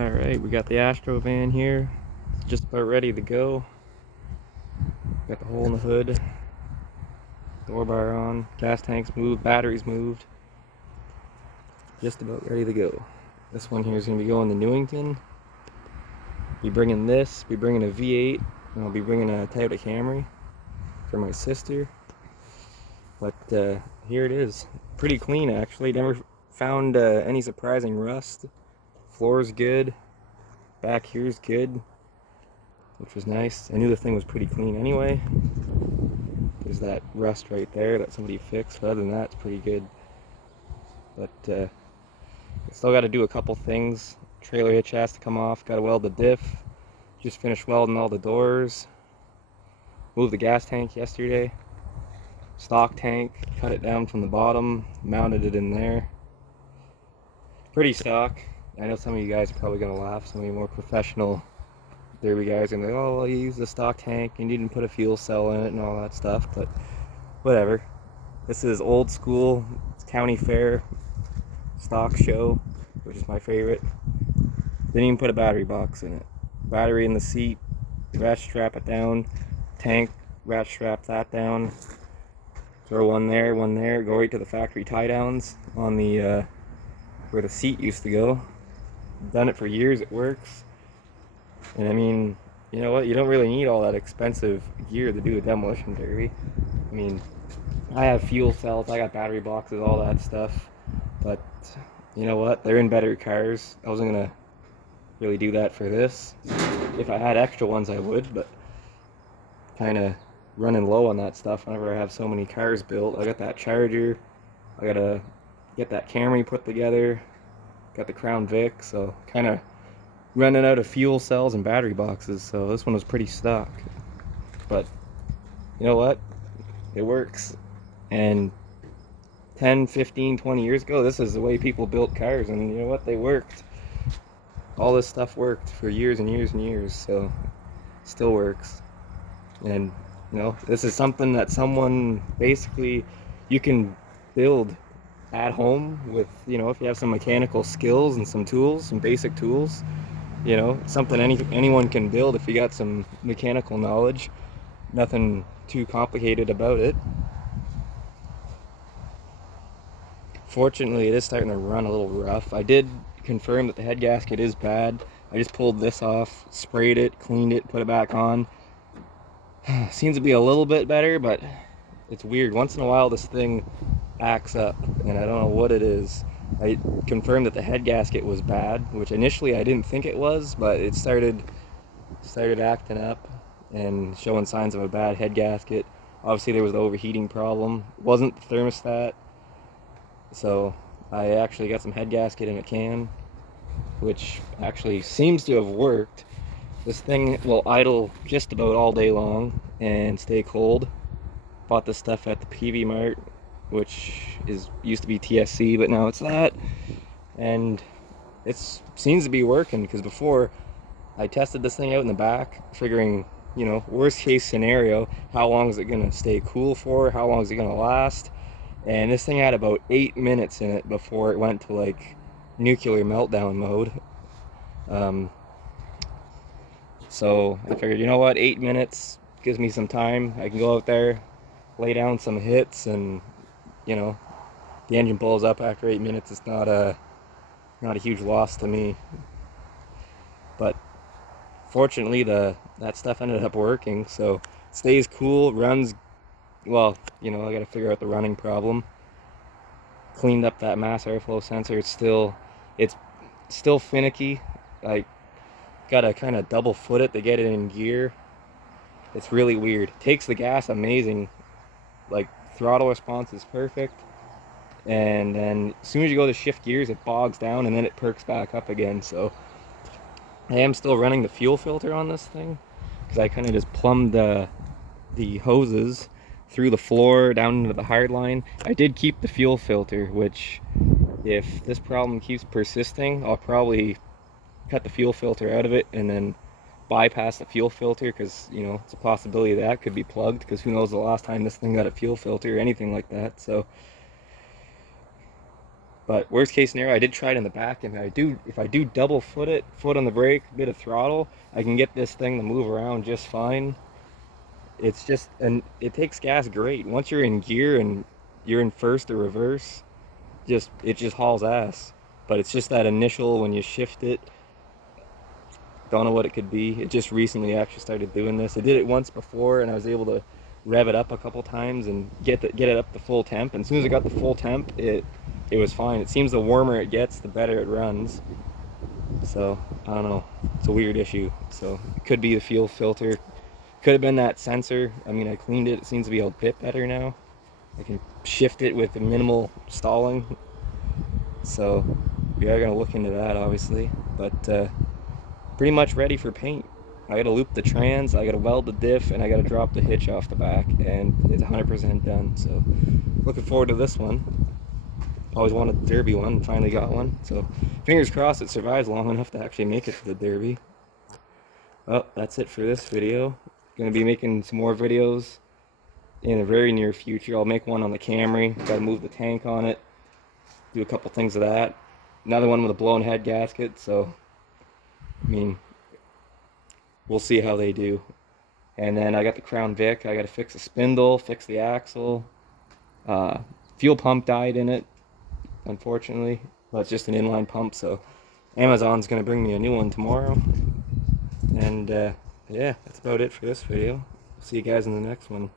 Alright, we got the Astro van here. It's just about ready to go. Got the hole in the hood, door bar on, gas tanks moved, batteries moved. Just about ready to go. This one here is going to be going to Newington. Be bringing this, be bringing a V8, and I'll be bringing a Toyota Camry for my sister. But here it is. Pretty clean actually. Never found any surprising rust. Floor's good. Back here's good, which was nice. I knew the thing was pretty clean anyway. There's that rust right there that somebody fixed, but other than that, it's pretty good. But still got to do a couple things. Trailer hitch has to come off. Got to weld the diff. Just finished welding all the doors. Moved the gas tank yesterday. Stock tank, cut it down from the bottom, mounted it in there. Pretty stock. I know some of you guys are probably going to laugh. Some of you more professional derby guys are going to be like, oh, well, you used the stock tank and you didn't put a fuel cell in it and all that stuff. But whatever. This is old school. It's county fair stock show, which is my favorite. Didn't even put a battery box in it. Battery in the seat, ratchet strap it down. Tank, ratchet strap that down. Throw one there, go right to the factory tie downs on the where the seat used to go. Done it for years, it works. And I mean, you know what, you don't really need all that expensive gear to do a demolition derby. I mean, I have fuel cells, I got battery boxes, all that stuff. But you know what, they're in better cars. I wasn't gonna really do that for this. If I had extra ones I would, but kind of running low on that stuff whenever I have so many cars built. I got that Charger, I gotta get that Camry put together, got the Crown Vic, so kind of running out of fuel cells and battery boxes, so this one was pretty stock. But you know what, it works. And 10, 15, 20 years ago, this is the way people built cars, and you know what, they worked. All this stuff worked for years and years and years, so it still works. And you know, this is something that someone basically you can build at home with, you know, if you have some mechanical skills and some tools, some basic tools, you know, something anyone can build if you got some mechanical knowledge. Nothing too complicated about it. Fortunately, it is starting to run a little rough. I did confirm that the head gasket is bad. I just pulled this off, sprayed it, cleaned it, put it back on. Seems to be a little bit better, but it's weird. Once in a while this thing acts up, and I don't know what it is. I confirmed that the head gasket was bad, which initially I didn't think it was, but it started acting up and showing signs of a bad head gasket. Obviously there was the overheating problem. It wasn't the thermostat, so I actually got some head gasket in a can, which actually seems to have worked. This thing will idle just about all day long and stay cold. Bought this stuff at the PV Mart, which used to be TSC, but now it's that. And it seems to be working, because before I tested this thing out in the back, figuring, you know, worst case scenario, how long is it going to stay cool for? How long is it going to last? And this thing had about 8 minutes in it before it went to like nuclear meltdown mode. So I figured, you know what, 8 minutes gives me some time. I can go out there, lay down some hits, and you know, the engine pulls up after 8 minutes. It's not a huge loss to me. But fortunately, that stuff ended up working, so it stays cool, runs well. You know, I got to figure out the running problem. Cleaned up that mass airflow sensor. It's still finicky. I gotta kind of double foot it to get it in gear. It's really weird. Takes the gas amazing. Like, throttle response is perfect. And then as soon as you go to shift gears, it bogs down and then it perks back up again. So I am still running the fuel filter on this thing, because I kind of just plumbed the hoses through the floor down into the hard line. I did keep the fuel filter, which if this problem keeps persisting, I'll probably cut the fuel filter out of it and then bypass the fuel filter, because you know, it's a possibility that could be plugged, because who knows the last time this thing got a fuel filter or anything like that. So, But worst case scenario, I did try it in the back, and if I do double foot it, foot on the brake, bit of throttle, I can get this thing to move around just fine. It's just, and it takes gas great. Once you're in gear and you're in first or reverse, it just hauls ass. But it's just that initial when you shift it, don't know what it could be. It just recently actually started doing this. I did it once before, and I was able to rev it up a couple times and get it up to full temp. And as soon as I got the full temp, it was fine. It seems the warmer it gets, the better it runs. So I don't know. It's a weird issue. So it could be the fuel filter. Could have been that sensor. I mean, I cleaned it. It seems to be a bit better now. I can shift it with minimal stalling. So we are gonna look into that, obviously. But pretty much ready for paint. I gotta loop the trans, I gotta weld the diff, and I gotta drop the hitch off the back, and it's 100% done. So looking forward to this one. Always wanted the Derby one, finally got one. So fingers crossed it survives long enough to actually make it to the Derby. Well, that's it for this video. Gonna be making some more videos in the very near future. I'll make one on the Camry. Gotta move the tank on it. Do a couple things of that. Another one with a blown head gasket. So, I mean, we'll see how they do. And then I got the Crown Vic. I got to fix the spindle, fix the axle. Fuel pump died in it, unfortunately. Well, it's just an inline pump, so Amazon's going to bring me a new one tomorrow. And yeah, that's about it for this video. See you guys in the next one.